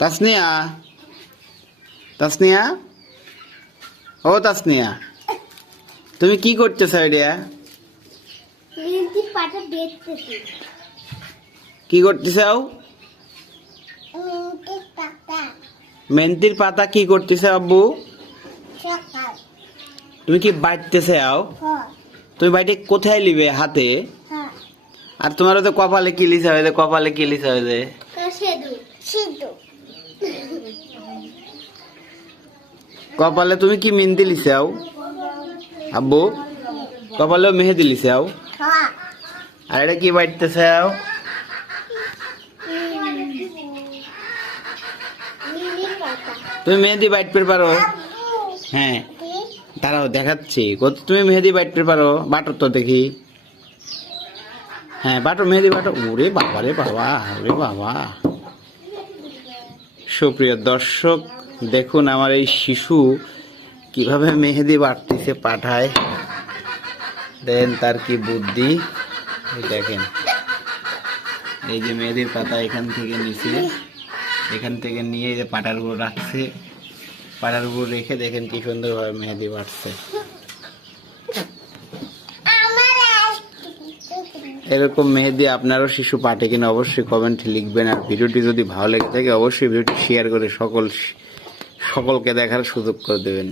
তাসনিয়া, তাসনিয়া, ও তাসনিয়া, তুমি কি করতেছ এটা? মেহেদির পাতা বেচতেছি। কি করতেছাও? মেহেদির পাতা মেহেন্দির পাতা কি করতেছ আব্বু? সকাল। তুমি কি বাইতেছাও? হ্যাঁ তুমি বাইতে কোথায় লিবে? হাতে? হ্যাঁ। আর তোমার তো কপালে কি লিখা হয়েছে? কপালে কি লিখা হয়েছে? সিঁদুর সিঁদুর। কপালে তুমি কি মেহেন্দি লিছাও আব্বু? কপালে মেহেদি লিছাও? হ্যাঁ। আর এটা কি বাইতেছাও? মেহেদির পাতা। তুমি মেহেদি বাইটতে পারো? হ্যাঁ, দাঁড়াও দেখাচ্ছি। তুমি মেহেদি বাইটতে পারো? বাটো তো দেখি। হ্যাঁ বাটো, মেহেদি বাটো। ওরে বাবা রে বাবা, ওরে বাবা। সুপ্রিয় দর্শক, দেখুন আমার এই শিশু কিভাবে মেহেদি বাটতেছে পাঠায়। দেন তার কি বুদ্ধি। এই দেখেন, এই যে মেহেদির পাতা এখান থেকে নিচে, এখান থেকে নিয়ে এই যে পাটার উপর রাখছে। পাটার উপর রেখে দেখেন কি সুন্দরভাবে মেহেদি বাটছে। এরকম মেহেদি আপনারও শিশু পাটে কিনা অবশ্যই কমেন্টে লিখবেন। আর ভিডিওটি যদি ভালো লেগে থাকে অবশ্যই ভিডিওটি শেয়ার করে সকলকে দেখার সুযোগ করে দেবেন।